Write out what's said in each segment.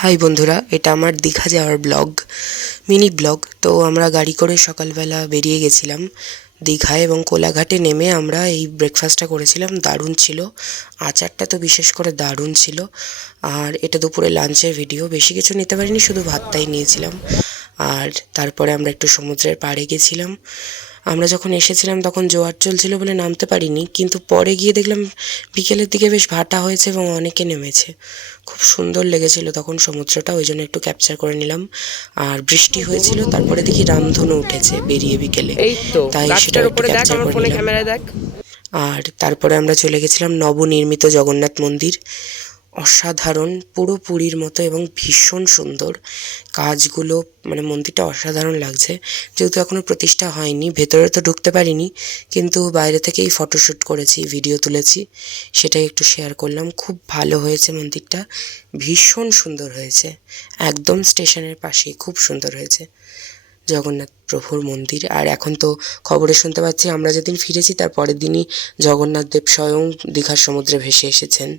High বন্ধুরা, এটা আমার দীঘা যাওয়ার ব্লগ, মিনি ব্লগ। তো আমরা গাড়ি করে সকালবেলা বেরিয়ে গেছিলাম দীঘায় এবং কোলাঘাটে নেমে আমরা এই ব্রেকফাস্টটা করেছিলাম। দারুণ ছিল, আচারটা তো বিশেষ করে দারুণ ছিল। আর এটা দুপুরে লাঞ্চের ভিডিও, বেশি কিছু নিতে পারিনি, শুধু ভাতটাই নিয়েছিলাম। আর তারপরে আমরা একটু সমুদ্রের পাড়ে গেছিলাম। আমরা যখন এসেছিলাম তখন জোয়ার চলছিল বলে নামতে পারিনি, কিন্তু পরে গিয়ে দেখলাম বিকেলের দিকে বেশ ভাটা হয়েছে এবং অনেকে নেমেছে। খুব সুন্দর লেগেছিল তখন সমুদ্রটা, ওই জন্য একটু ক্যাপচার করে নিলাম। আর বৃষ্টি হয়েছিল, তারপরে দেখি রামধনু উঠেছে বেরিয়ে বিকেলে, এই তো তাই সেটাও গাছটার একটু উপরে দেখ, ক্যাপচার আমার করে ফোনে নিলাম। ক্যামেরা দেখ। আর তারপরে আমরা চলে গেছিলাম নবনির্মিত জগন্নাথ মন্দির। অসাধারণ, পুরো পুরীর মতো এবং ভীষণ সুন্দর কাজগুলো, মানে মন্দিরটা অসাধারণ লাগছে। যেহেতু এখনও প্রতিষ্ঠা হয়নি, ভেতরে তো ঢুকতে পারিনি, কিন্তু বাইরে থেকেই ফটোশ্যুট করেছি, ভিডিও তুলেছি, সেটাই একটু শেয়ার করলাম। খুব ভালো হয়েছে মন্দিরটা, ভীষণ সুন্দর হয়েছে, একদম স্টেশনের পাশেই, খুব সুন্দর হয়েছে জগন্নাথ প্রভুর মন্দির। আর এখন তো খবরে শুনতে পাচ্ছি আমরা যেদিন ফিরেছি তার পরের দিনই জগন্নাথ দেব স্বয়ং দীঘার সমুদ্রে ভেসে এসেছেন।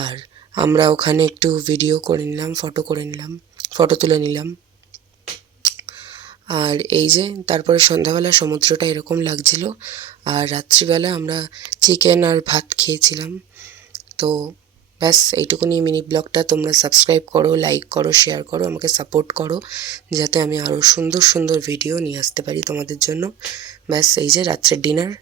আর আমরা ওখানে একটু ভিডিও করে নিলাম, ফটো তুলে নিলাম। আর এই যে তারপরে সন্ধ্যাবেলা সমুদ্রটা এরকম লাগছিল, আর রাত্রিবেলা আমরা চিকেন আর ভাত খেয়েছিলাম। তো ব্যাস এইটুকুনি মিনি ব্লগটা। তোমরা সাবস্ক্রাইব করো, লাইক করো, শেয়ার করো, আমাকে সাপোর্ট করো, যাতে আমি আরও সুন্দর সুন্দর ভিডিও নিয়ে আসতে পারি তোমাদের জন্য। ব্যাস এই যে রাত্রের ডিনার।